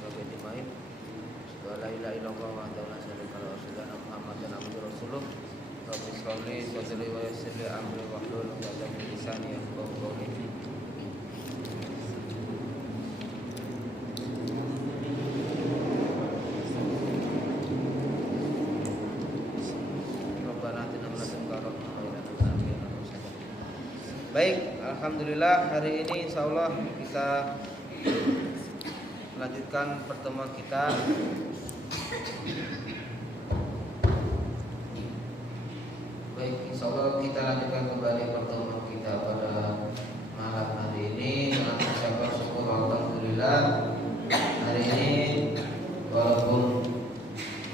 washabihi ajmain. La ilaha illallah wahdahu la syarika lahu wa asyhadu anna Muhammadan abduhu wa rasuluh. Rabbi shrah li sadri wa yassir li amri wahlul 'uqdatam min lisani yafqahu qawli. Baik, alhamdulillah hari ini insyaallah kita melanjutkan pertemuan kita. Baik, insyaallah kita lanjutkan kembali pertemuan kita pada malam hari ini dengan ucapan syukur alhamdulillah. Hari ini walaupun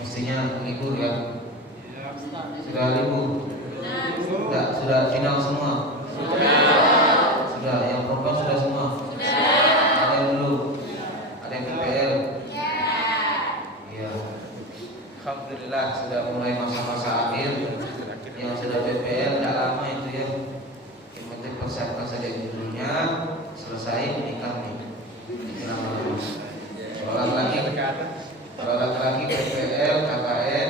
mestinya libur ya. Sudah libur? Enggak, sudah final semua. Sudah, yang perempuan sudah semua? Ada yang belum? Ada yang PPL? Iya. Alhamdulillah sudah mulai masa-masa akhir. Yang sudah PPL tidak lama itu ya. Yang penting persiapkan saja dulunya, selesai nikah nih. Kalau laki-laki PPL, KKN,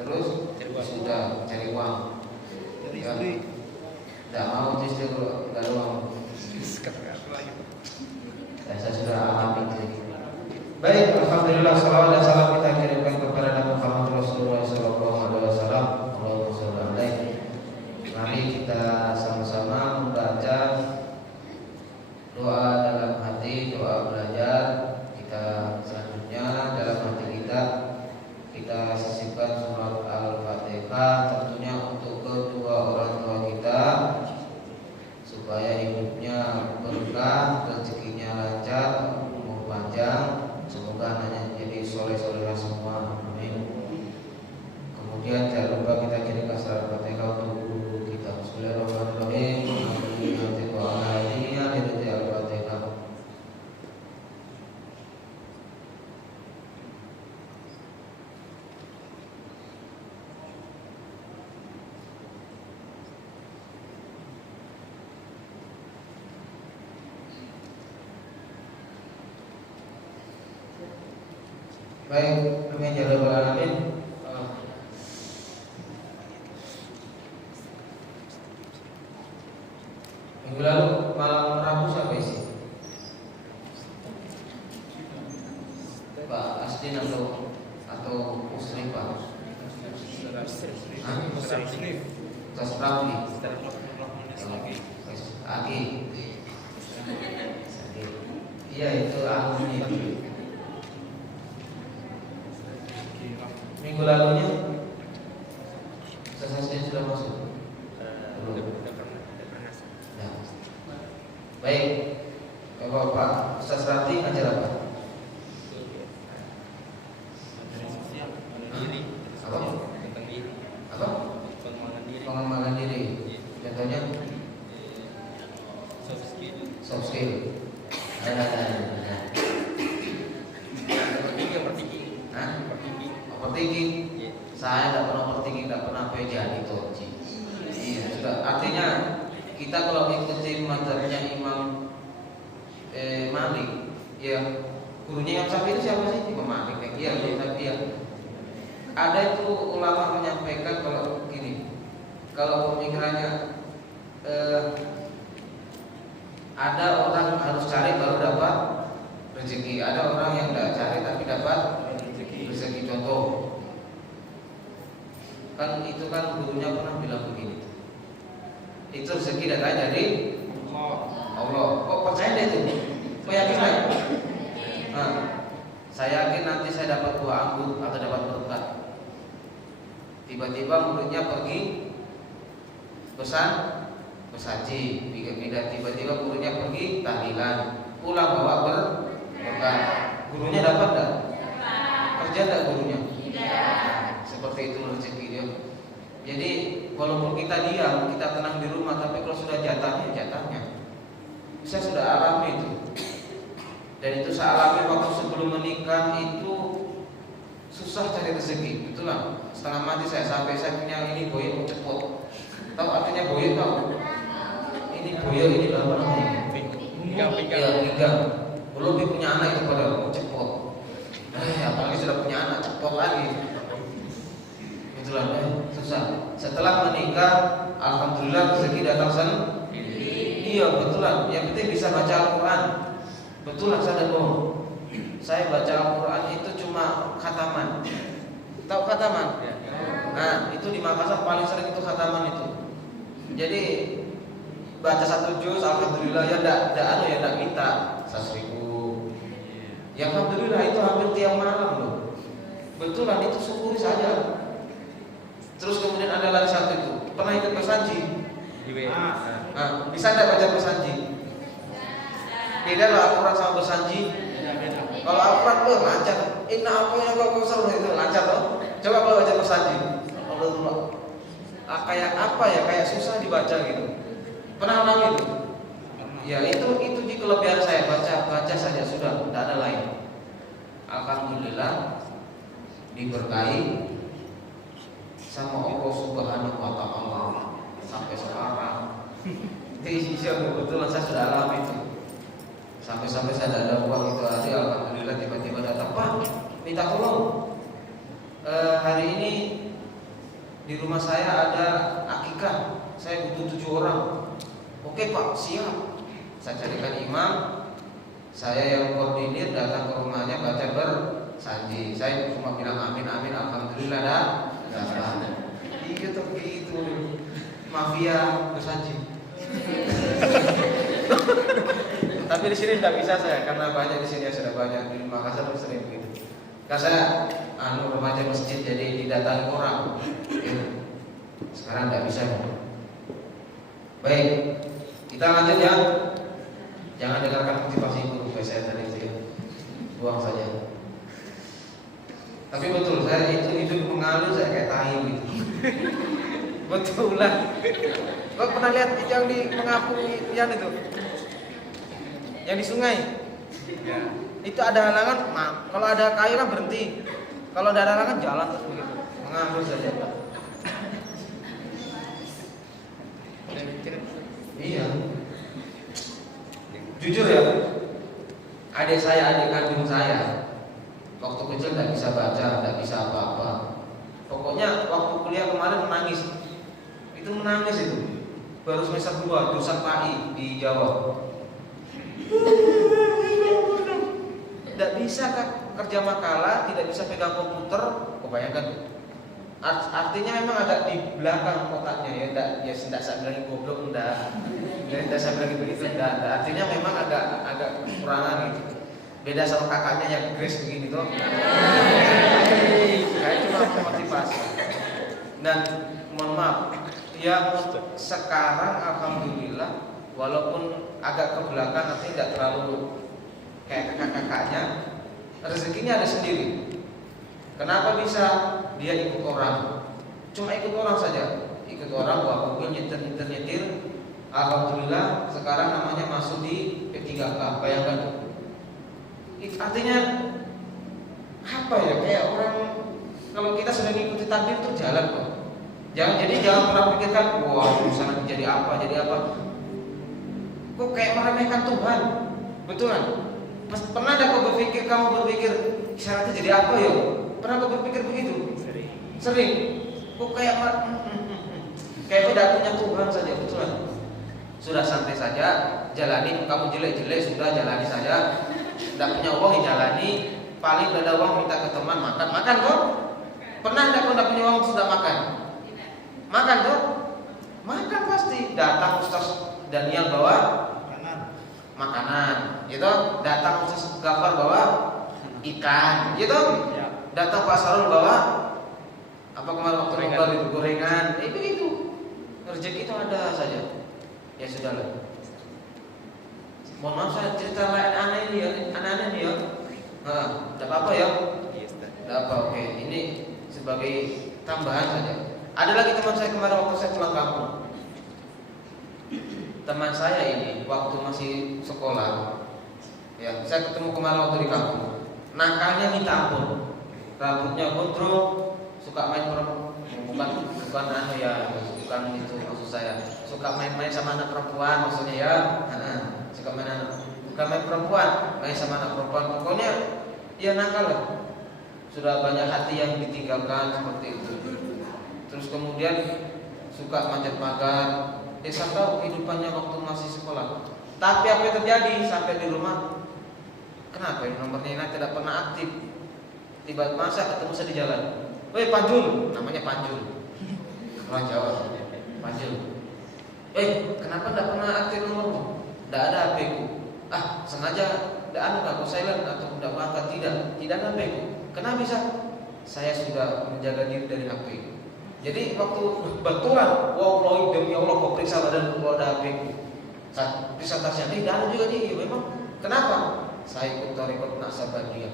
terus sudah cari uang. Ya. Tidak mau istri kalau tidak uang. Saya sudah alami. Baik, alhamdulillah salawat dan salam kita kirimkan kepada Nabi Muhammad Rasulullah sallallahu alaihi wasallam. Allahumma shalli alaihi. Mari kita sama-sama membaca doa dalam hati, doa belajar kita selanjutnya dalam hati kita sisipkan surat Al-Fatihah tentunya untuk kedua orang tua kita supaya hidupnya berkah, rezekinya lancar, umur panjang, semoga anaknya jadi soleh-solehah semua. Amin. Kemudian jangan lupa kita kirimkan surat Al-Fatihah untuk guru kita. Bismillahirrahmanirrahim. Baik, amin ya rabbal alamin. Minggu lalu malam Rabu siapa isi? Pak Asdin atau Muslim Pak? Ustaz Rafli. Agi. Iya itu alumni. Minggu lalunya sesasinya sudah masuk. Ya. Baik. Kalau Pak Ustaz Rati ngajar apa? Apa? Pengembangan diri. Contohnya soft skill. Overthinking. Saya tidak pernah overthinking, tidak pernah jadi toji. Iya, sudah. Artinya kita kalau ikuti mazhabnya Imam Malik, ya gurunya Imam Syafi'i itu siapa sih? Imam Malik. Iya, dia. Ada itu ulama menyampaikan kalau gini, kalau pemikirannya ada orang harus cari baru dapat rezeki, ada orang yang tidak cari tapi dapat rezeki. Contoh kan itu kan gurunya pernah bilang begini, itu rezeki datang dari Allah. Kok percaya deh itu? Kok yakin lah? Nah, saya yakin nanti saya dapat buah anggur atau dapat berkat. Tiba-tiba muridnya pergi pesan pesaji, tiba-tiba gurunya pergi tahlilan, pulang bawa berkat. Gurunya dapat enggak? Kerja enggak gurunya? Seperti itu rezeki dia. Jadi walaupun kita diam, kita tenang di rumah, tapi kalau sudah jatahnya. Saya sudah alami itu. Dan itu saya alami waktu sebelum menikah itu susah cari rezeki. Itulah setengah mati saya sampai saya punya ini boyo mau cepot. Tahu artinya boyo tahu? Ini boyo ini apa namanya? Pinggang. Belum dia punya anak itu pada mau cepot. susah. Setelah menikah, alhamdulillah rezeki datang sendiri. Iya betulan. Yang penting bisa baca Al-Quran. Betulan saya ada bohong. Saya baca Al-Quran itu cuma khataman. Tahu khataman? Nah itu di Makassar paling sering itu khataman itu. Jadi baca 1 juz, alhamdulillah ya enggak minta 100.000. Ya alhamdulillah itu hampir tiap malam loh. Betulan itu syukuri saja. Terus kemudian ada lagi satu itu, pernah ikut pesanji? Nah, bisa enggak baca pesanji? Beda lah Al-Quran sama pesanji. Kalau Al-Quran tuh lancar. Inna apa yang kau seru itu lancar tuh. Coba kalau baca pesanji. Kayak apa ya? Kayak susah dibaca gitu. Pernah alami itu? Ya itu di kelebihan saya, baca saja sudah, tidak ada lain. Alhamdulillah diberkahi sama Allah Subhanahu wa taala sampai sekarang. Iya betul saya sudah alami itu. Sampai saya tidak ada uang itu hari, alhamdulillah tiba-tiba datang, Pak, minta tolong. Hari ini di rumah saya ada akikah, saya butuh 7 orang. Oke Pak, siap. Saya carikan imam, saya yang koordinir, datang ke rumahnya baca bersanji. Saya cuma bilang amin, alhamdulillah dah. Gitu mafia bersanji. Tapi di sini tidak bisa saya, karena banyak di sini sudah banyak di Makassar sering begitu. Karena saya remaja masjid jadi didatangi orang. Sekarang tidak bisa. Baik, kita lanjut ya. Jangan dengarkan motivasi guru saya tadi itu ya. Buang saja. Tapi betul, saya itu hidup mengalir saya kayak tahi gitu. Betulan. Kau pernah lihat yang di mengapung yang itu? Yang di sungai? Ya. Itu ada halangan, kalau ada kayu kan berhenti. Kalau ada halangan jalan terus begitu. Mengalir saja. Iya. Jujur ya, adik kandung saya waktu kecil tidak bisa baca, tidak bisa apa-apa. Pokoknya waktu kuliah kemarin menangis. Itu menangis itu. Baru semester 2 jurusan PAI di Jawa. Tidak bisa kerja makalah, tidak bisa pegang komputer. Kau bayangkan? Artinya memang agak di belakang kotaknya ya, tidak saya bilang goblok, tidak saya bilang begitu, tidak. Artinya memang agak kekurangan gitu. Beda sama kakaknya yang Grace begini tuh. Kayak cuma motivasi. Dan mohon maaf, ya sekarang alhamdulillah walaupun agak ke belakang tapi tidak terlalu kayak kakak-kakaknya, rezekinya ada sendiri. Kenapa bisa? Dia ikut orang, cuma ikut orang saja, ikut orang bawa mobil nyetir. Alhamdulillah sekarang namanya masuk di P3K. Bayangkan, artinya apa ya? Kayak orang kalau kita sudah mengikuti takdir itu jalan kok. Jangan pernah pikirkan, wah urusan jadi apa. Kok kayak meremehkan Tuhan, betul kan? Pernah ada kau kamu berpikir syaratnya jadi apa ya? Pernah kau berpikir begitu? Sering. Kok kayak tidak punya Tuhan saja, betul kan? Sudah santai saja, jalani. Kamu jelek-jelek sudah jalani saja. Tidak punya uang jalani. Paling tidak ada uang minta ke teman makan kok. Pernah kau tidak punya uang sudah makan? Makan kok? Makan pasti. Datang Ustaz Daniel bawa makanan, gitu. Datang Ustaz Gafar bawa ikan, gitu. Datang Pak Sarul bawa apa kemarin waktu lebar itu gorengan, begitu. Rezeki itu ada saja. Ya sudahlah. Mohon maaf saya cerita aneh ini ya. Tidak apa-apa ya. Tidak apa, oke. Ini sebagai tambahan saja. Ada lagi teman saya kemarin waktu saya pulang kampung. Teman saya ini waktu masih sekolah, ya saya ketemu kemarin waktu di kampung. Nakalnya minta ampun. Rambutnya gondrong, suka main bukan itu maksud saya. Suka main-main sama anak perempuan maksudnya ya. Suka bukan main perempuan, main sama anak perempuan. Pokoknya dia nakal lah. Sudah banyak hati yang ditinggalkan seperti itu. terus kemudian suka manjat pagar. Saya tahu kehidupannya waktu masih sekolah. Tapi apa yang terjadi sampai di rumah? Kenapa ya nomornya ini tidak pernah aktif? Tiba masa ketemu saya di jalan. Woi Panjul, namanya Panjul. Orang Jawa, Panjul. Kenapa tidak pernah aktif nomormu? Tidak ada HP-ku. Sengaja tidak ada aku silent atau tidak angkat, tidak ada HP-ku. Kenapa bisa? Saya sudah menjaga diri dari HP. Jadi waktu betulan, wallahi demi Allah kau periksa badan kalau ada HP-ku. Saat periksa tasnya, tidak ada juga dia. Memang kenapa? Saya ikut tarekat Naksabandiyah.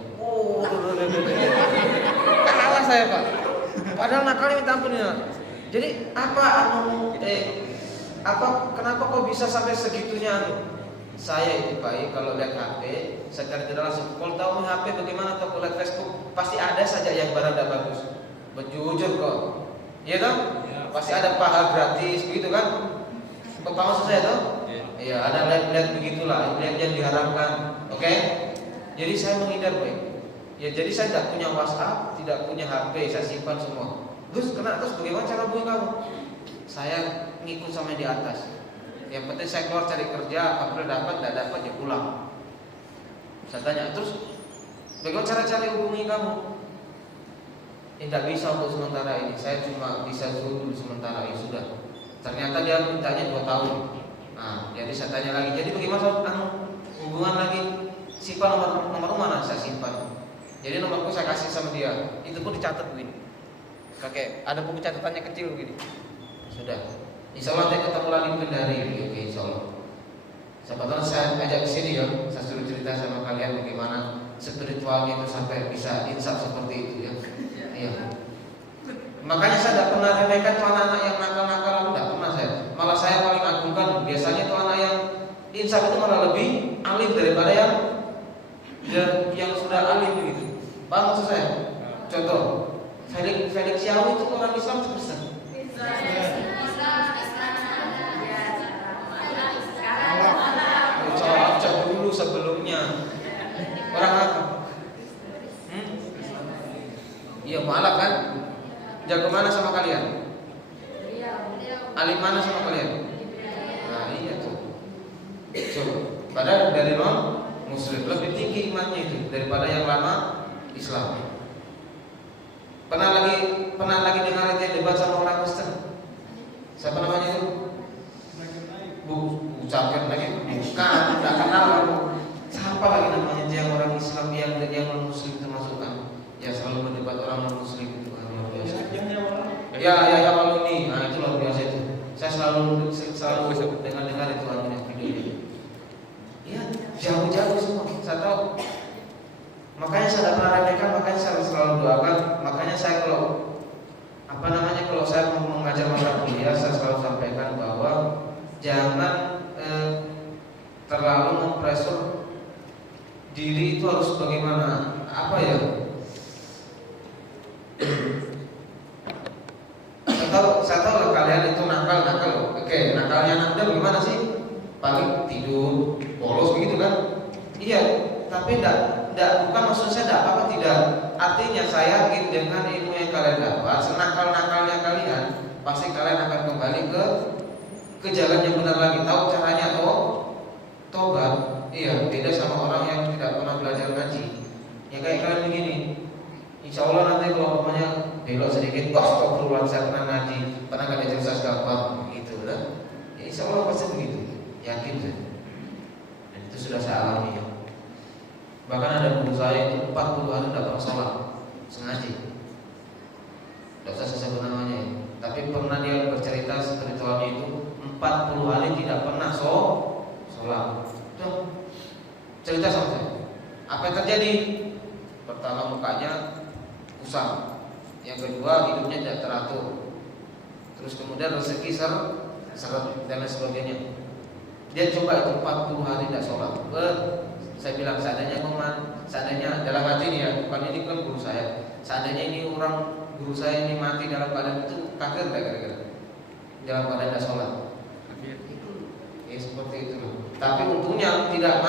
Kalah saya Pak. Padahal nakalnya minta ampun ya. Jadi kenapa kok bisa sampai segitunya? Saya itu Pak, kalau lihat HP, secara tidak langsung. Kalau tahu HP bagaimana atau kalau lihat Facebook, pasti ada saja yang barang tidak bagus. Berjujur kok. Iya kan? Ya. Pasti ada paha gratis begitu kan? Apa maksud saya tuh? Iya, ada lihat begitulah, lihat yang diharapkan. Oke? Jadi saya menghindar, Pak. Ya, jadi saya tidak punya WhatsApp, tidak punya HP, saya simpan semua. Terus bagaimana cara hubungi kamu? Saya ngikut sama di atas. Yang penting saya keluar cari kerja, apabila dapat, tidak dapat ya pulang. Saya tanya, terus bagaimana cara hubungi kamu? Tidak bisa untuk sementara ini. Saya cuma bisa dulu sementara ini sudah. Ternyata dia mintanya 2 tahun. Nah, jadi saya tanya lagi. Jadi bagaimana hubungan lagi? Simpan nomor mana? Saya simpan. Jadi nomorku saya kasih sama dia. Itu pun dicatat begini. Pakai ada buku catatannya kecil begini. Sudah. Insya Allah saya ketemu lagi Kendari. Oke, insya Allah. Siapa tahu saya ajak ke sini ya. Saya suruh cerita sama kalian bagaimana spiritualnya itu sampai bisa insaf seperti itu ya. Iya. Makanya saya tidak pernah remehkan tuh anak-anak yang nakal-nakal, tidak pernah saya. Malah saya paling agungkan. Biasanya tuh anak yang insaf itu malah lebih alim daripada yang sudah alim begitu. Paham maksud saya? Contoh, Felix Yahu itu orang Islam Kristen. Cak dulu sebelumnya orang apa? Iya mualaf kan? Jago mana sama kalian? Alim mana sama kalian? Nah iya tuh. Padahal dari non Muslim lebih tinggi imannya itu daripada yang lama Islam. Pernah lagi dengar itu debat sama orang Kristen? Siapa namanya itu? Ucapkan lagi bukan, tidak kenal kamu. Siapa lagi namanya yang orang Islam yang non Muslim termasukkan? Ya selalu berdebat orang non Muslim itu luar biasa. Ya Waluni, nah itu luar biasa itu. Saya selalu dengar itu hanya video. Ya jauh-jauh semua. Saya tahu. Makanya saya tidak pernah remehkan, makanya saya selalu doakan. Makanya saya kalau saya mengajar mata kuliah, saya selalu sampaikan bahwa jangan terlalu mempresur diri itu harus bagaimana? Saya tahu lah kalian itu nakal. Oke, nakalnya Anda bagaimana sih? Paling tidur, bolos begitu kan? Iya, tapi bukan maksud saya tidak apa-apa tidak. Artinya saya yakin dengan ilmu yang kalian dapat, senakal-nakalnya kalian, pasti kalian akan kembali ke jalan yang benar lagi. Tahu caranya tobat. Iya, beda sama orang yang tidak pernah belajar ngaji. Ya kayak kalian begini. Insya Allah nanti kalau umpamanya belok sedikit, astagfirullah saya pernah ngaji, pernah nggak diajar saya gampang, gitu lah. Ya, insya Allah pasti begitu, yakin saya. Dan itu sudah saya alami ya. Bahkan ada guru saya itu 40 hari tidak pernah sholat sengaja. Tidak usah saya sebut namanya ya. Tapi pernah dia bercerita spiritualnya itu 40 hari tidak pernah sholat. Cerita sama saya. Apa yang terjadi? Pertama mukanya kusam, yang kedua hidupnya tidak teratur, terus kemudian rezeki seret dan lain sebagainya. Dia coba itu 40 hari tidak sholat. Saya bilang seandainya dalam hati ini ya, bukan ini kan guru saya. Seandainya ini guru saya ini mati dalam keadaan itu kafir tidak kira-kira? Dalam keadaan tidak sholat. Ya seperti itu. Tapi untungnya tidak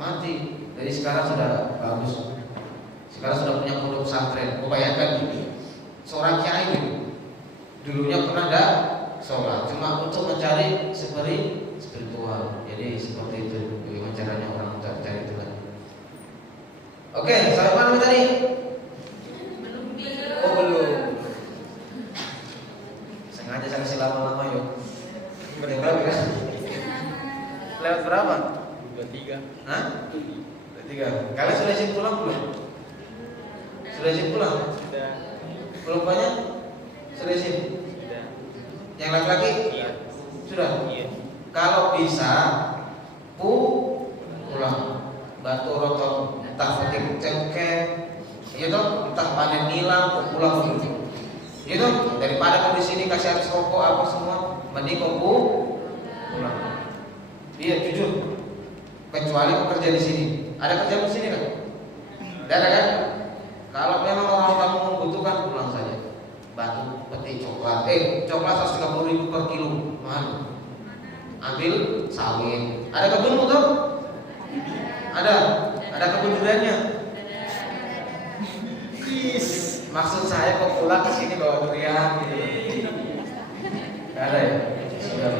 mati. Jadi sekarang sudah bagus. Sekarang sudah punya pondok pesantren. Bayangkan seorang kiai gitu. dulunya pernah enggak sholat, cuma untuk mencari spiritual. Jadi seperti itu bagaimana caranya orang mencari Tuhan. Oke, sampai mana tadi? Oh belum. Sengaja saya kasih lama-lama yuk. Berapa? Lewat berapa? 23. Hah? 23. Kalian sudah izin pulang belum? Sudah izin pulang? Sudah. Belum banyak? Sudah izin? Sudah. Yang laki-laki? Iya. Sudah? Iya. Kalau bisa pulang. Bantu rotong, entah petik cengkeh, gitu, entah panen nilam, pulang dulu. Gitu, daripada kau di sini kasih habis rokok apa semua, mending kau pulang. Iya jujur. Kecuali kau kerja di sini. Ada kerja di sini kan? Tidak ada kan? Kalau memang orang kamu membutuhkan, pulang saja. Bantu petik coklat. Coklat 130.000 per kilo, mahal. Ambil sawit. Ada kebunmu tuh? Ada kebun duriannya. Maksud saya kok pulang ke sini bawa durian gitu. Gak ada ya? Sudah.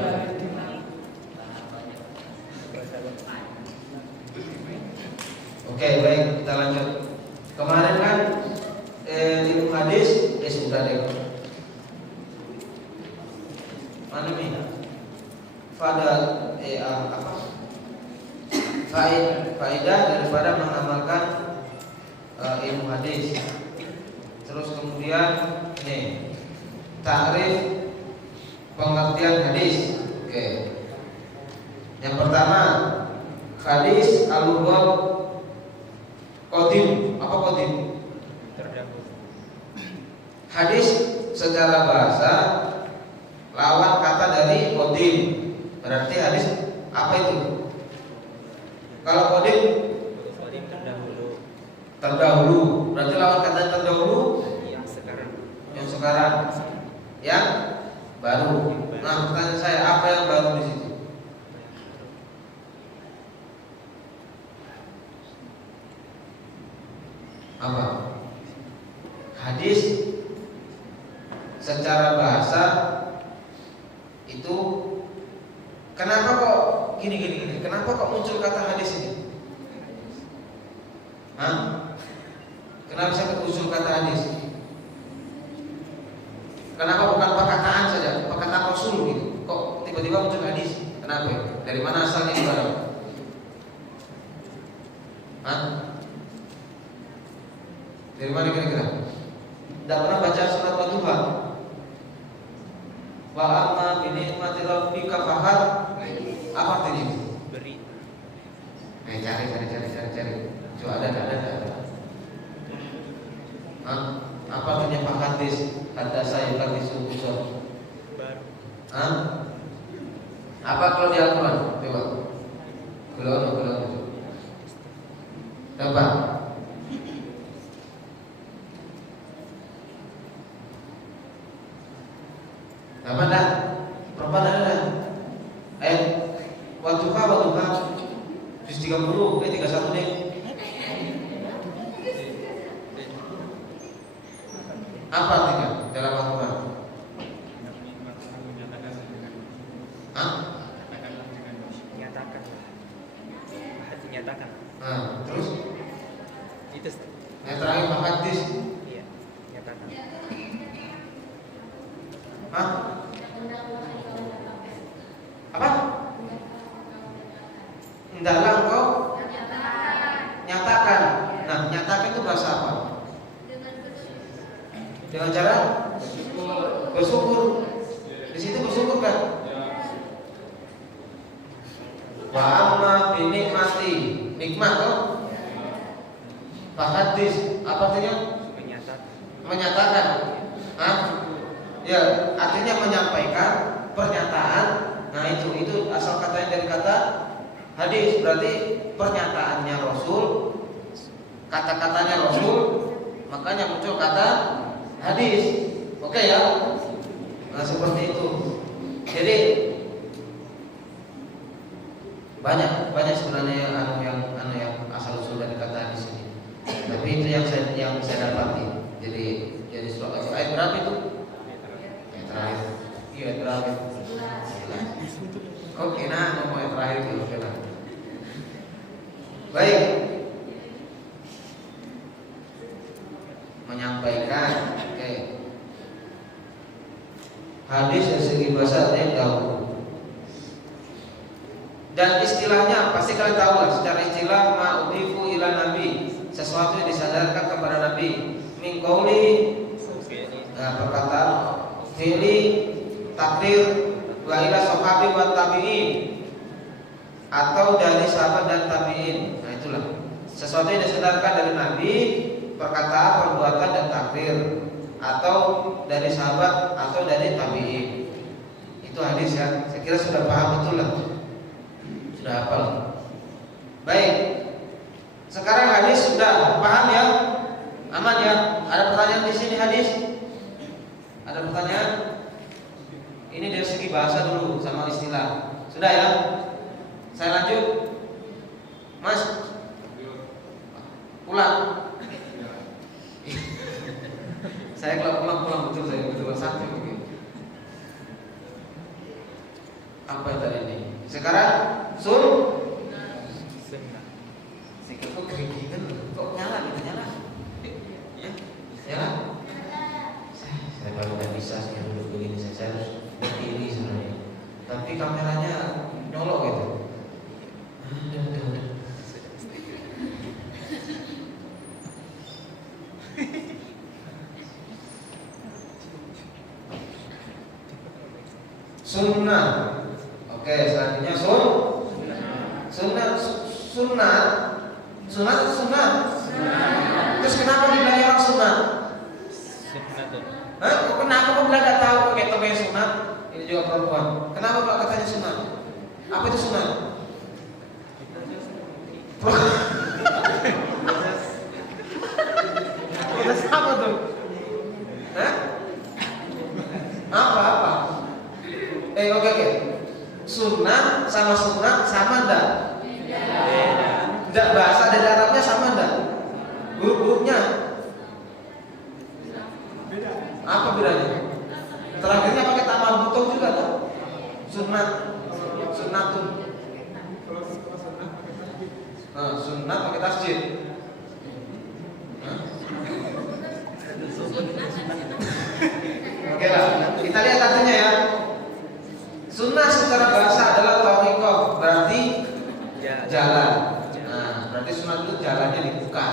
Oke, baik, kita lanjut. Kemarin kan ilmu hadis sudah deh. Mana nih? Faedah daripada mengamalkan ilmu hadis. Terus kemudian ini ta'rif pengertian hadis. Oke. Yang pertama, hadis al-lughat qadim. Apa qadim? Terdahulu. Hadis secara bahasa lawan kata dari qadim. Berarti hadis apa itu? Kalau qadim terdahulu. Berarti lawan kata terdahulu Yang sekarang. Yang baru. Nah, pertanyaan saya, apa yang baru di situ? Apa? Hadis secara bahasa itu kenapa kok gini? Kenapa kok muncul kata hadis ini? Kenapa saya usul kata hadis? Kenapa bukan perkataan saja, perkataan Rasul gitu? Kok tiba-tiba muncul hadis? Kenapa? Dari mana asalnya itu barang? Dari mana kira-kira? Tidak pernah baca surat Al-Duha. Wa amma bi ni'mati rabbika fahad. Apa artinya? Beri. Cari. Coba ada. Apa artinya Pak Hadis? Kata saya hadis usul. Baru. Apa kalau di Al-Quran? Coba. Belum. Coba. Apa dah? Berapa dah? Ayat Wadduha 30, 31 nih. Apa artinya dalam Al-Quran? Nyatakan. Terus? Itu. Yang terakhir Pak Hadis. Iya, nyatakan. Apa? Hendaklah engkau nyatakan. Nah, nyatakan itu bahasa apa? Dengan cara bersyukur. Di situ bersyukur kan? Wa amma bi nikmati. Nikmat toh? Pak Hadis apa artinya? Menyatakan. Ya, artinya menyampaikan pernyataan. Nah, itu asal katanya dari kata hadis. Berarti pernyataannya Rasul, kata-katanya Rasul, makanya muncul kata hadis. Oke ya? Nah, seperti itu. Jadi banyak sebenarnya yang asal usul dari kata hadis ini. Tapi itu yang saya dapati. Jadi surat ayat berapa itu? Ayat Terakhir. Iya terakhir. Oke, nah ngomong yang terakhir dulu. Oke lah. Baik. Menyampaikan. Oke. Hadis dari segi bahasa yang tahu. Dan istilahnya pasti kalian tahu lah. Secara istilah ma'udifu ila nabi, sesuatu yang disandarkan kepada nabi. Min qauli, perkataan, fi'li, takdir, wa ila sahabi wa tabi'in, atau dari sahabat dan tabi'in. Nah itulah sesuatu yang disandarkan dari nabi, perkataan, perbuatan dan takdir, atau dari sahabat atau dari tabi'in. Itu hadis ya. Saya kira sudah paham betul lah. Sudah hafal. Baik. Sekarang hadis sudah paham ya? Aman ya? Ada pertanyaan di sini hadis? Ada pertanyaan? Ini dari segi bahasa dulu sama istilah. Sudah ya? Saya lanjut. Mas. Pulang. Saya kalau pulang betul saya betul santai begitu. Apa yang tadi ini? Sekarang sunnah. Kok keringinan? Kok nyala gitu nyala? Ya, nyala. Saya baru nggak bisa saya duduk begini saya harus berdiri sebenarnya. Tapi kameranya nyolok gitu. Udah. Sunnah. Oke, selanjutnya sunnah. Terus kenapa dibilang orang sunnah? Hah? Kenapa kok bilang gak tahu pakai topeng sunnah? Ini juga perempuan. Kenapa Pak katanya sunnah? Apa itu sunnah? Proses apa tuh? Hah? Apa? Oke. Sunnah sama enggak? Enggak, bahasa dari Arabnya sama enggak? Huruf-hurufnya apa bedanya? Terakhirnya pakai tambahan butuh juga tuh. Sunnatun. Sunnah pakai tasjid. Oke lah, kita lihat artinya ya. Sunnah secara bahasa adalah thariqah, berarti jalan. Nah, berarti sunnah itu jalannya dibuka.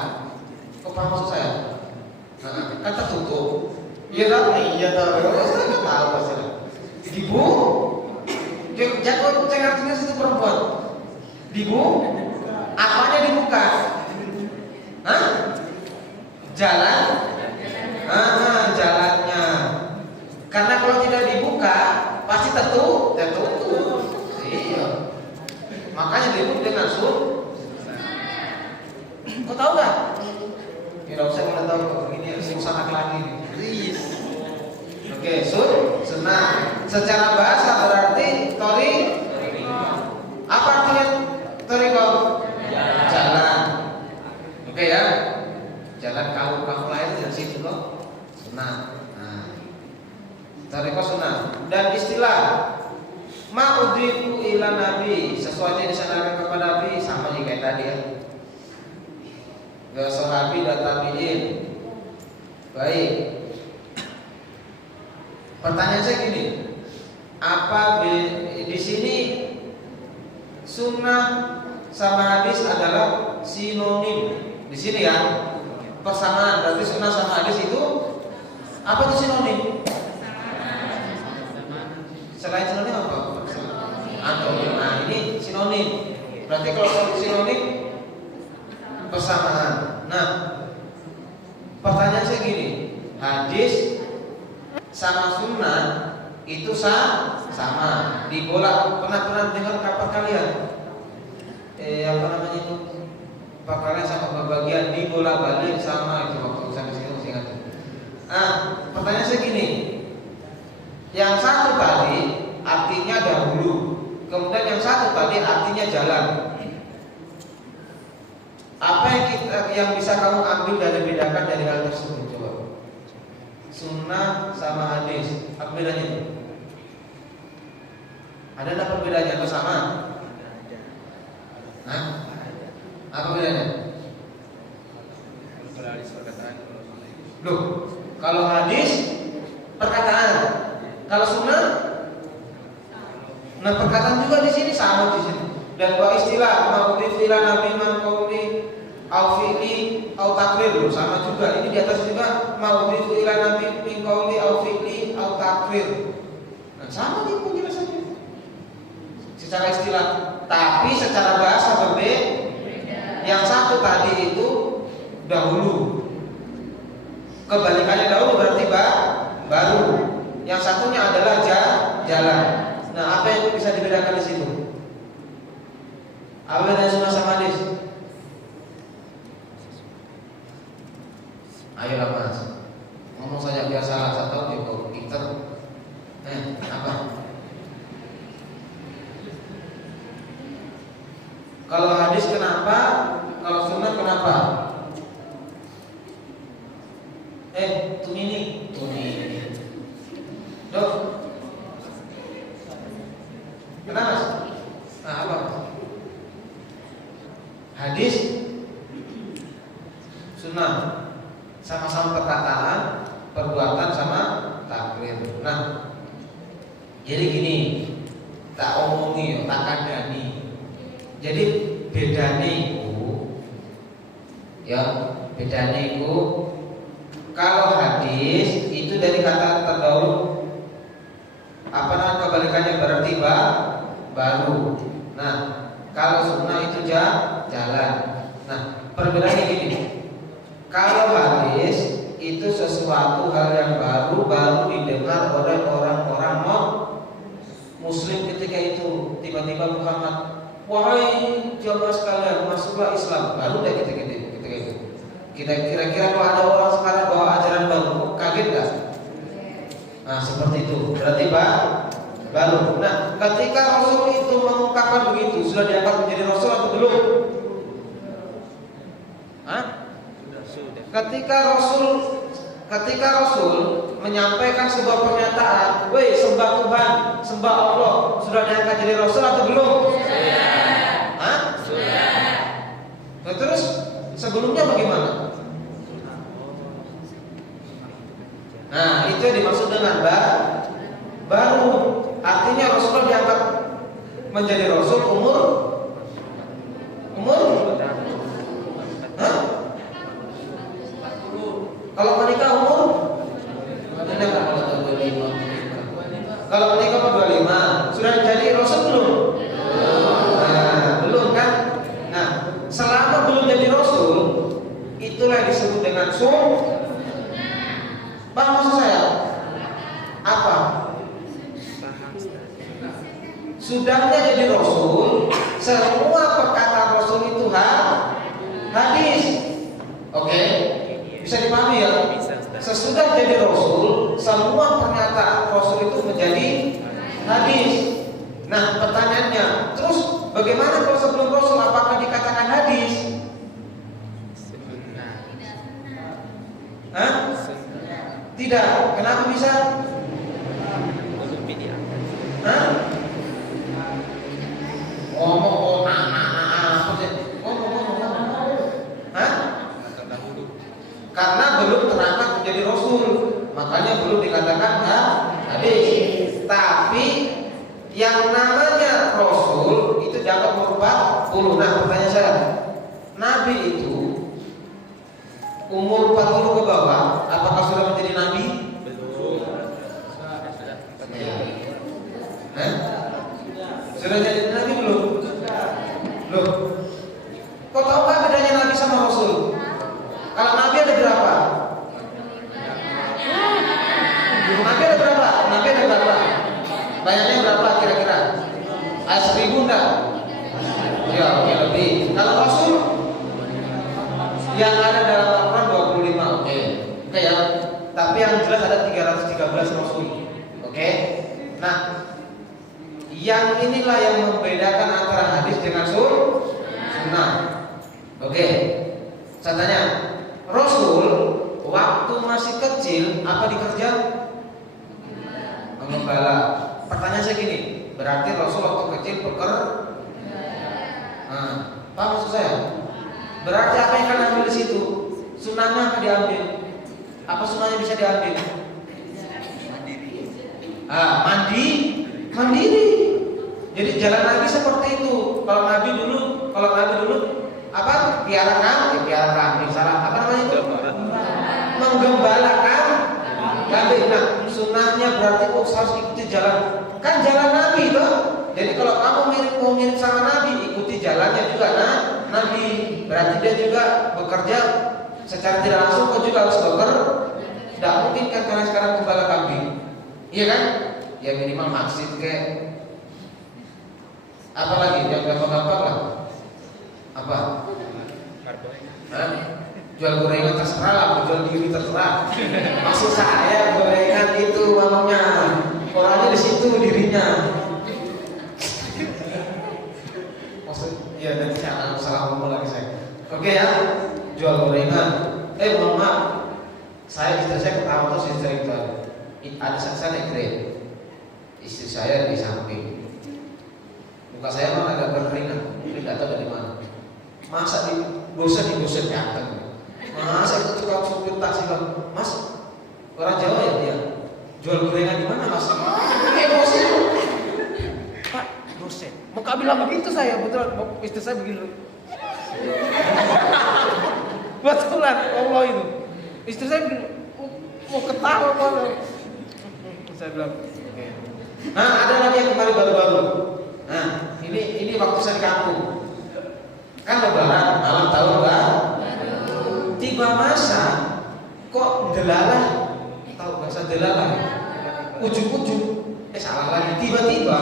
Kok paham maksud saya? Kan tertutup. Iya tahu. Saya nggak tahu masalah. Dibu, jangan artinya situ perempuan. Dibu, apanya dibuka? Hah? Jalan? Jalannya. Karena kalau tidak dibuka pasti tertutup. Iya. Makanya disebut dengan Kau tahu nggak? Tidak usah mana tahu. Ini urusan laki-laki. Oke, sunnah. Secara bahasa berarti apa artinya thariqah? Jalan. Oke ya. Jalan kamu lahir dari situ loh. Sunnah. Thariqah sunnah. Dan istilah ma'udhifu ila nabi, sesuatu yang disandarkan kepada nabi, sama juga kayak tadi ya. Ke sahabi dan tabi'in. Baik. Pertanyaan saya gini, apa di sini sunnah sama hadis adalah sinonim? Di sini ya, persamaan. Berarti sunnah sama hadis itu apa itu sinonim? Selain sinonim apa? Antonim. Nah ini sinonim. Berarti kalau sinonim persamaan. Nah, pertanyaan saya gini, hadis sama sunnah itu sama. Dibolak pernah dengar kapan kalian? Apa namanya itu? Pakarnya sama bagian dibolak-balik sama itu waktu saya masih ingat. Pertanyaan saya gini. Yang satu tadi artinya dahulu, kemudian yang satu tadi artinya jalan. Apa yang bisa kamu ambil dan bedakan dari hal tersebut? Coba. sunnah sama hadis. Apa bedanya itu? Ada enggak perbedaannya atau sama? Ada. Hah? Apa bedanya? Kalau hadis perkataan, Loh, kalau hadis perkataan, kalau sunnah, nah perkataan juga di sini sama di sini. Dan dua istilah, mau istilah Nabi man qauli au fi'li au takrir, loh sama juga. Ini di atas juga mau istilah Nabi min qauli au fi'li au takrir. Nah, sama di penjelasannya. Secara istilah, tapi secara bahasa berbeda. Yang satu tadi itu dahulu. Kebalikannya dahulu berarti baru. Yang satunya adalah jalan. Nah, apa yang bisa dibedakan di situ? Apa bedanya sunnah sama hadis? Ayolah Mas, ngomong saja biar salah. Saya tahu dia kok pinter. Apa? Kalau hadis kenapa? Kalau sunnah kenapa? Tunini. Dok. Kenapa Mas? Nah, apa Mas? Hadis, sunnah, sama-sama perkataan, perbuatan sama takrir. Nah, jadi gini, tak omongi, tak kandani. Jadi bedanya itu, kalau hadis itu dari kata terdahulu, kebalikannya berarti baru. Nah, kalau sunnah itu jalan. Nah, perbedaannya gini. Kalau hadis itu sesuatu hal yang baru didengar oleh orang-orang Muslim ketika itu. Tiba-tiba Muhammad, wahai jamaah sekalian, masuklah Islam. Baru deh ketika itu. Kita kira-kira kalau ada orang sekarang bawa ajaran baru, kaget gak? Nah, seperti itu. Berarti baru. Nah, ketika Rasul itu mengungkapkan begitu, sudah diangkat menjadi Rasul atau belum? Hah? Sudah. Ketika Rasul menyampaikan sebuah pernyataan, "Woi, sembah Tuhan, sembah Allah," sudah diangkat jadi Rasul atau belum? Sudah. Hah? Sudah. Nah, terus sebelumnya bagaimana? Nah, itu yang dimaksud dengan baru. Artinya Rasulullah diangkat menjadi Rasul umur? Hah? Kalau menikah umur? Kalau menikah 25, sudah jadi Rasul belum? Nah, belum kan? Nah, selama belum jadi Rasul, itulah disebut dengan Paham maksud saya? Apa? Sudahnya jadi Rasul, semua perkataan Rasul itu hadis. Oke? Bisa dipahami ya? Sesudah jadi Rasul, semua pernyataan Rasul itu menjadi hadis. Nah, pertanyaannya, terus bagaimana kalau sebelum Rasul, apakah dikatakan hadis? Hah? Tidak. Kenapa bisa? Hah? Ngomong. Hah? Karena belum terangkat menjadi Rasul, makanya belum dikatakan hadis. Tapi yang namanya Rasul itu dianggap umur 40. Nah, pertanyaan saya, Nabi itu umur 40 ke bawah, apakah sudah menjadi Nabi? Belum. Sudah jadi Nabi belum? Loh, kok tahu kan bedanya Nabi sama Rasul? Kalau Nabi ada berapa? Nabi ada berapa? Banyaknya berapa kira-kira? 1000 enggak? Ya, oke, lebih. Kalau Rasul yang ada dalam Al-Quran 25. Oke ya. Tapi yang jelas ada 313 Rasul. Oke. Nah, yang inilah yang membedakan antara hadis dengan sunnah. Oke. Saya tanya, Rasul waktu masih kecil apa dikerja? Menggembala. Pertanyaan saya gini, berarti Rasul waktu kecil bekerja. Paham maksud saya? Berarti apa yang kalian ambil di situ? Sunnahnya apa diambil? Apa sunnahnya bisa diambil? Mandiri. Jadi jalan Nabi seperti itu. Kalau Nabi dulu apa? Piara kambing, salah. Apa namanya itu? Menggembalakan kambing. Nah, sunnahnya berarti harus ikuti jalan. Kan jalan Nabi itu. Jadi kalau kamu mau mirip sama Nabi, ikuti jalannya juga Nabi. Berarti dia juga bekerja secara tidak langsung, kau juga harus bekerja. Tidak mungkin kan karena sekarang gembala kambing, iya kan? Ya minimal maksud ke apa lagi? Yang gampang-gampang lah. Apa? Jual gorengan terserah lah, jual diri terserah. Maksud saya gorengan itu maunya orangnya di situ dirinya. Ya nanti jangan salah ngomong lagi saya. Oke ya, jual gorengan. Mohon maaf, istri saya ketawa terus istri itu ada saya naik grade. Istri saya di samping. Muka saya memang agak berkeringat, mungkin tidak tahu dari mana. Masa di bosan ganteng. Masa itu tukang supir taksi bilang, Mas, orang Jawa ya dia. Jual gorengan di mana Mas? Emosi. Pak, dosen. Muka bilang begitu saya, betul. Istri saya begitu. Betulan, Allah itu. Istri saya mau ketawa malah. Saya bilang, oke. Nah, ada lagi yang kemarin baru-baru. Nah, ini waktu saya di kampung. Kan lebaran, malam tahun kan? Tiba masa kok delalah, tahu bahasa delalah? Ujung-ujung, salah lagi. Tiba-tiba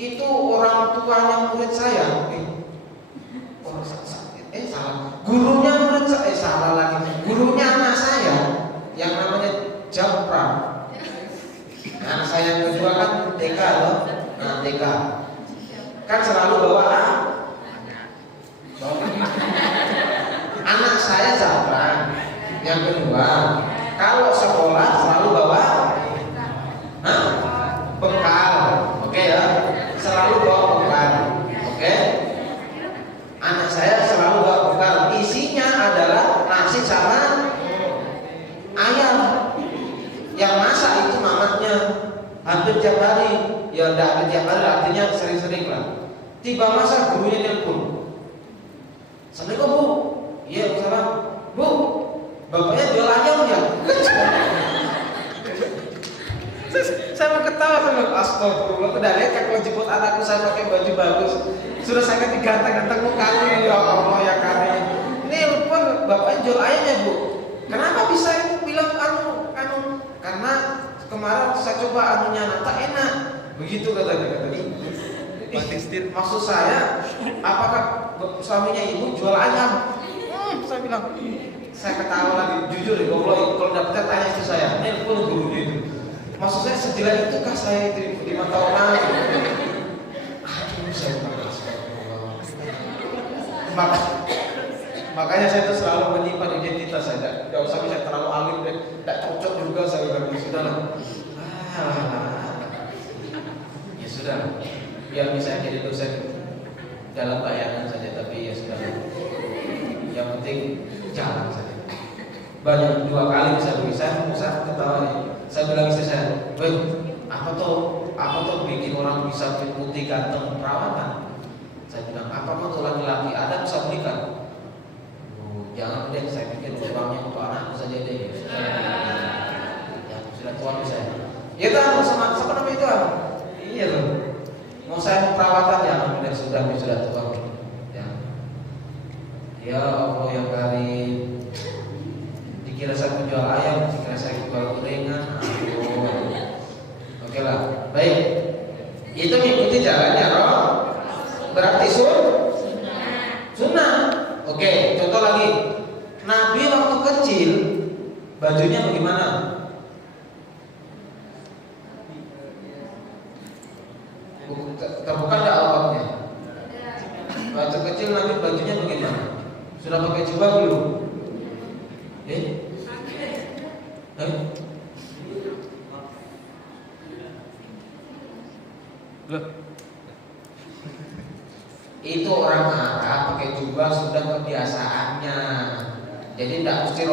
itu orang tuanya murid saya, salah. Gurunya murid saya, salah lagi. Gurunya anak saya yang namanya Japra. Anak saya yang kedua kan TK loh. Nah, TK kan selalu bawa anak saya Japra. Yang kedua, kalau sekolah selalu bawa bekal. Oke ya, selalu bawa bekal. Oke. Anak saya selalu bawa bekal. Isinya adalah nasi sama ayam. Yang masak itu mamaknya hampir tiap hari. Ya tidak hampir tiap hari, artinya sering-sering lah. Tiba masa gurunya nelpon. Assalamualaikum Bu. Iya, salam. Bu, bapaknya jual ayam ya? Saya mau ketawa sama astagfirullah. Udah lihat kan kalau jemput anakku saya pakai baju bagus. Sudah saya ganti ganteng-ganteng mukanya. Ya Allah ya Karim. Ini nelpon bapaknya jual ayam ya Bu. Kenapa bisa itu bilang karena kemarin saya coba anunya tak enak. Begitu katanya. Maksud saya, apakah suaminya ibu jual ayam? Saya bilang, saya ketawa lagi. Jujur ya, kalau dapetnya tanya istri saya, nelpon gurunya itu. Maksud saya sejelas itu kah saya itu 5 tahun lalu? Aduh, saya makanya saya tuh selalu menyimpan identitas saya. Tidak usah bisa terlalu alim deh. Tidak cocok juga saya bilang. Sudahlah. Ya sudah. Biar bisa jadi dosen dalam bayangan saja, tapi ya sudah. Yang penting jalan saja. Banyak 2 kali bisa begitu. Saya ketawa nih. Saya bilang istri saya, apa tuh bikin orang bisa putih ganteng perawatan? Saya bilang, apa tuh laki-laki ada bisa belikan? Jangan deh, saya pikir uangnya untuk anakku saja deh. Ya sudah tuan saya. Ya tahu sama namanya itu? Iya loh. Mau saya perawatan ya, sudah tua. Ya Allah yang Karim. Dikira saya menjual ayam, dikira saya jual gorengan. Oke lah, baik. Itu mengikuti jalannya Roh. Berarti sunnah. Oke, contoh lagi. Nabi waktu kecil bajunya bagaimana? Terbuka enggak auratnya? Waktu kecil Nabi bajunya bagaimana? Sudah pakai jubah belum? Loh, Itu orang Arab pakai jubah sudah kebiasaannya. Jadi tidak mesti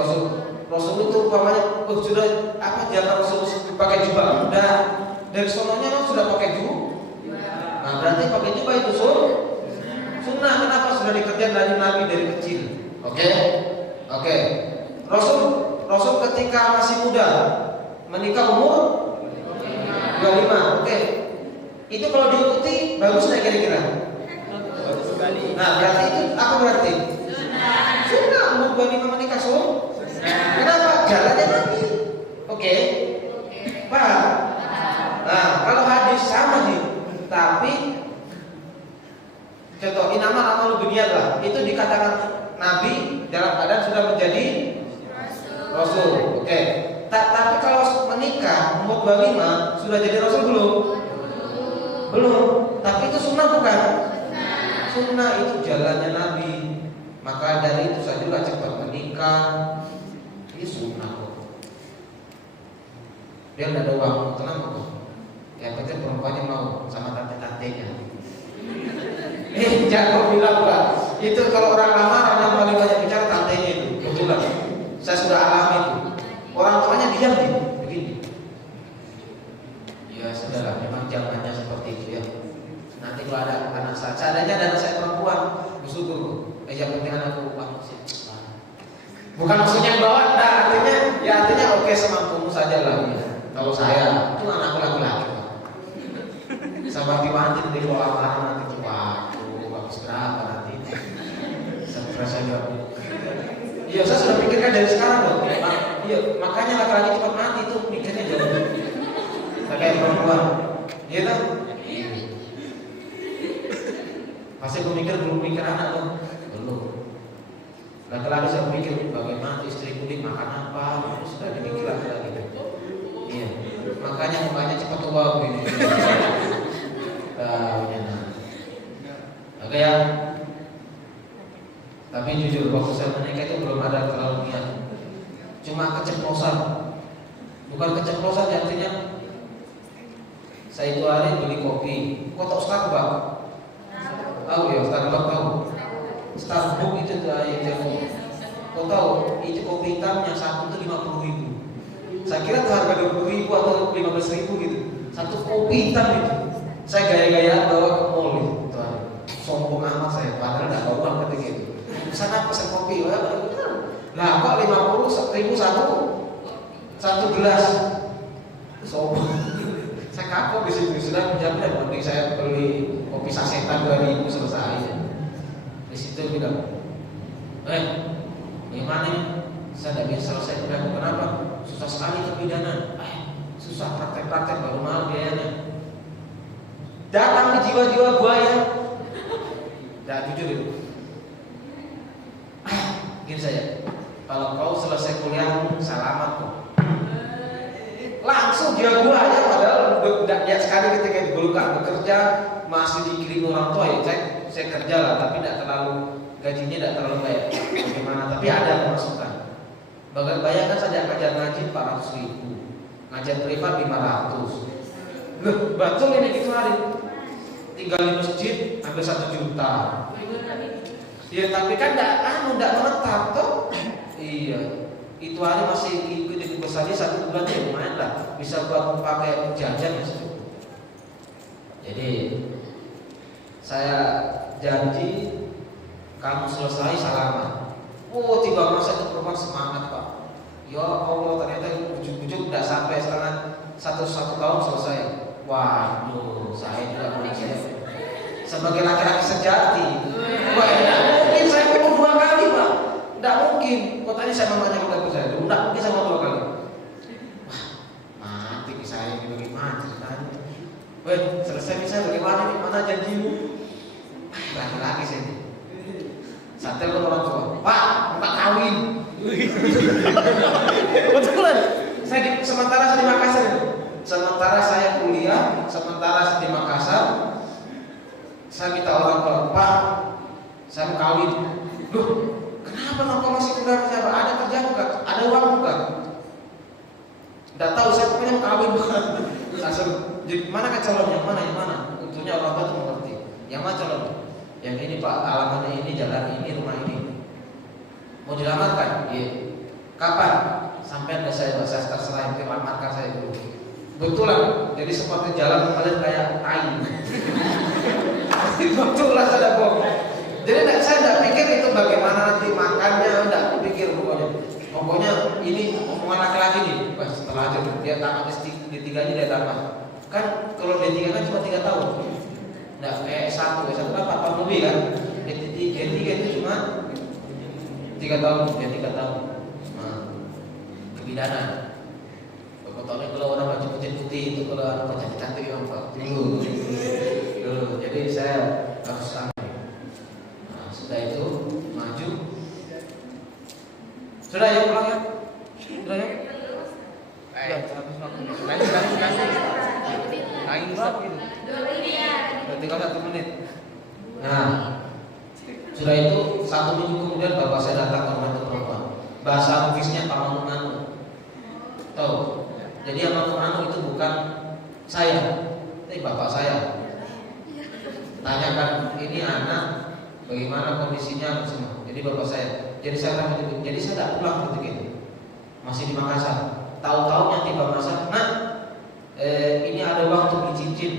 Rasul itu umpamanya sudah apa jangan Rasul pakai jubah. Udah dari sononya kan sudah pakai jubah. Nah berarti pakai jubah itu sunnah. Kenapa sudah dikerjakan dari Nabi dari kecil? Oke. Rasul ketika masih muda menikah umur 25. Oke. Itu kalau diikuti bagus nggak kira-kira? bagus sekali. Nah berarti itu apa berarti? Sunnah umur 25 menikah Kenapa? Jalannya Nabi. Oke. Paham? Nah kalau hadis sama nih, tapi contoh inama amalu binniyat lah. Itu dikatakan Nabi dalam keadaan sudah menjadi Rasul. Oke. Tapi kalau menikah umur 25 sudah jadi Rasul belum? Belum. Tapi itu sunnah bukan? Sunnah itu jalannya Nabi. Maka dari itu saya juga cepat menikah. Ini sunnah kok. Dia tidak ada uang, tenang kok. Yang penting perempuannya mau sama tante-tantenya. Jangan bilang Pak. Itu kalau orang lamaran yang paling banyak bicara tantenya itu. Kebetulan saya sudah alami itu. Orang tuanya diam begini. Ya sudahlah, memang zamannya seperti itu ya. Nanti kalau ada anak saya, seadanya ada anak saya perempuan, bersyukur. Yang penting anakku uang sih. Bukan maksudnya bawa, nah artinya oke semampumu saja lah. Ya. Kalau saya itu anakku laki-laki. Sama diwanti di luar lamaran nanti waktu habis berapa nanti. Stres saja. Iya, saya sudah pikirkan dari sekarang loh. Iya, makanya laki-laki cepat mati tuh mikirnya jauh. Kayak perempuan, iya kan? Pasti aku mikir belum mikir anak tuh, belum. Laki-laki saya mikir bagaimana istri kulit makan apa, sudah dimikir laki-laki. Iya, makanya mukanya cepat tua begini. Oke ya. Tapi jujur waktu saya menikah itu belum ada terlalu niat. Cuma keceplosan. Bukan keceplosan artinya saya itu hari beli kopi. Kok tahu Starbucks? Tahu ya Starbucks tahu. Starbucks itu tuh ayam. Kok tahu? Itu kopi hitamnya satu itu 50.000. Saya kira tuh harga 20.000 atau 15.000 gitu. Satu kopi hitam itu. Saya gaya-gayaan bawa ke mall gitu. Sombong amat saya, padahal nggak bawa uang ketika itu. Sana pesan kopi, lah kok 50.000 satu gelas. Sombong. Saya kapok di sini sudah menjamin dan penting saya beli kopi sasetan 2.000 selesai. Di situ bilang, gimana? Saya tidak bisa selesai kuliah. Kenapa? Susah sekali terpidana. Susah praktek-praktek baru mahal biayanya. Datang di jiwa-jiwa buaya. Tidak jujur itu. Gini saja. Kalau kau selesai kuliah, selamat kok. Langsung dia buaya padahal tidak niat sekali ketika di Golkar bekerja masih dikirim orang tua ya. Saya kerja lah, tapi tidak terlalu gajinya tidak terlalu baik. Bagaimana? Tapi ada pemasukan. Bayangkan saja ngajar ngaji 400.000, ngajar privat 500. Loh, betul ini gitu hari. Tinggal di masjid ambil 1 juta. Ya tapi kan tidak menetap toh. Iya. Itu hari masih ikut besarnya 1 bulan ya lumayan lah. Bisa buat pakai jajan ya. Jadi saya janji kamu selesai selamat. Oh tiba masa itu perempuan semangat Pak. Ya Allah ternyata ujuk-ujuk tidak sampai satu tahun selesai. Waduh, saya juga mikir sebagai laki-laki sejati. Wah, tidak mungkin saya ngomong 2 kali Pak. Tidak mungkin. Kok tadi saya mamanya kata saya, tidak mungkin saya ngomong 2 kali. Wah, mati saya ini bagaimana ceritanya? Weh, selesai bisa bagaimana nih? Mana janjimu? Laki-laki saya ini. Santai ke orang tua. Pak, minta kawin. Betulan. Sementara saya di Makassar. Sementara saya kuliah, sementara saya di Makassar, saya minta orang tua, Pak, saya mau kawin. Loh, kenapa engkau masih kuliah? Ada kerja bukan? Ada uang bukan? Tidak tahu, saya pokoknya kawin banget. Langsung, mana kan calon, yang mana? Untungnya orang tua tuh mengerti. Yang mana calon? Yang ini Pak, alamatnya ini, jalan ini, rumah ini. Mau dilamarkan? Iya. Kapan? Sampai ada saya terserah yang lamarkan saya dulu. Betulan, jadi seperti jalan kalian kayak tai. Betulan saya bohong. Jadi saya tidak pikir itu bagaimana nanti makannya, tidak pikir pokoknya ini omongan laki-laki nih, pas setelah aja dia tamat D3 nya dia tamat. Kan kalau D3 kan cuma 3 tahun, nggak kayak S1 kan 4 tahun lebih kan. D3 itu cuma 3 tahun, dia 3 tahun. Nah, kebidanan. Tahunnya kalau orang baju putih-putih itu, kalau orang cantik-cantik yang Pak dulu. Jadi saya harus sampai. Nah, sudah itu maju. Sudah ya pulang ya. Sudah ya. Habis waktu. Lain berapa itu? Tinggal 1 menit. Nah, sudah itu 1 minggu kemudian bapak saya datang ke rumah perempuan. Bahasa Inggrisnya Pak Manu. Tahu? Jadi yang Manu itu bukan saya, tapi bapak saya. Tanyakan ini anak bagaimana kondisinya semua. Jadi bapak saya. Jadi saya tidak pulang ketika itu. Masih di Makassar. Tahu-tahu yang tiba Makassar, nah ini ada waktu beli cincin.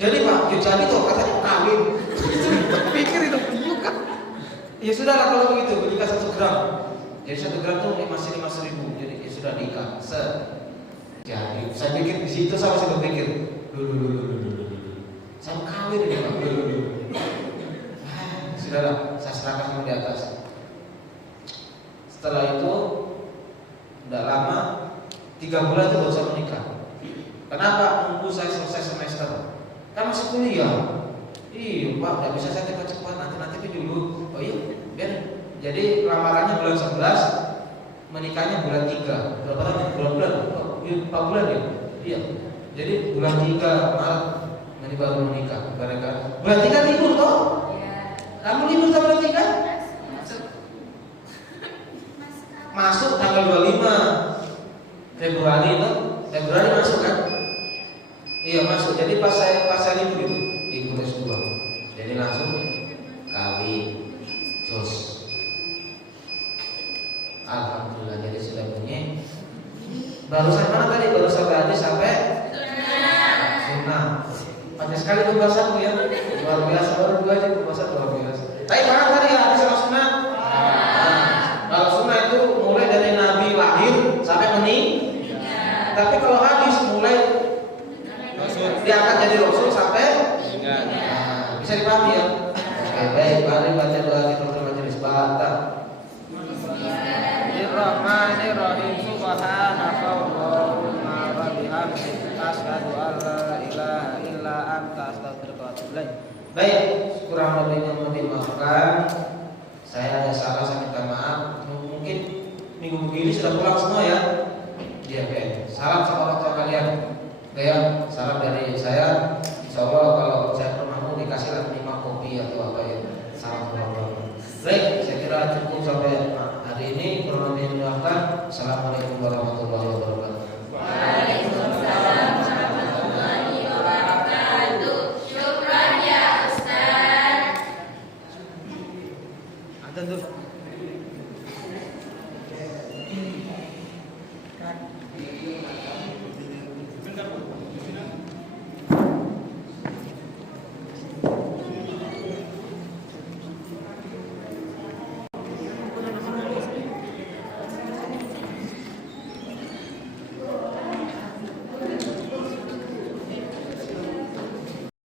Jadi Pak, jadi tuh katanya kawin. Pikir itu bukan. Ya sudahlah kalau begitu, belikan 1 gram. Jadi 1 gram tuh masih 5.000. Jadi ya sudah nikah. Jadi saya pikir di situ saya masih berpikir, saya kawin ini Pak. Sudahlah, saya serahkan semua di atas. Setelah itu, tidak lama, 3 bulan itu baru saya menikah. Kenapa? Nunggu saya selesai semester. Kan masih kuliah. Iya Pak, tidak bisa saya cepat-cepat, nanti dulu. Oh iya, biar. Jadi lamarannya bulan 11, menikahnya bulan 3. Berapa lama? Bulan? 4 bulan ya? Iya. Jadi bulan 3 Maret ini baru menikah. Gara-gara bulan 3 libur toh? Kamu libur tanggal 3? Masuk tanggal 25 Februari itu. Februari masuk kan? Iya masuk. Jadi pas saya libur itu, libur S2. Jadi langsung kawin. Terus alhamdulillah jadi sudah bunyi. Barusan mana tadi? Barusan tadi sampai sunnah. Banyak sekali pembahasan ya. Luar biasa, baru 2 aja pembahasan luar biasa. Tapi mana tadi ya habis sama sunnah? Kalau sunnah itu mulai dari Nabi lahir sampai meninggal. Tapi kalau hadis mulai diangkat jadi Rasul sampai bisa dipahami ya. Oke, baik, mari baca doa di majelis batal. Bismillahirrahmanirrahim. Subhanaka Allahumma wa bihamdika asyhadu an la ilaha illa anta astaghfiruka wa atubu ilaik. Baik, kurang lebihnya mohon dimaafkan. Saya ada salah, saya minta maaf. Mungkin minggu ini sudah pulang semua ya. Iya, oke. Salam sama orang tua kalian. Ya, salam dari saya. Insyaallah kalau saya ke rumahmu dikasih 5 kopi atau apa ya. Salam keluarga. Baik, saya kira cukup sampai hari ini. Assalamualaikum warahmatullahi wabarakatuh.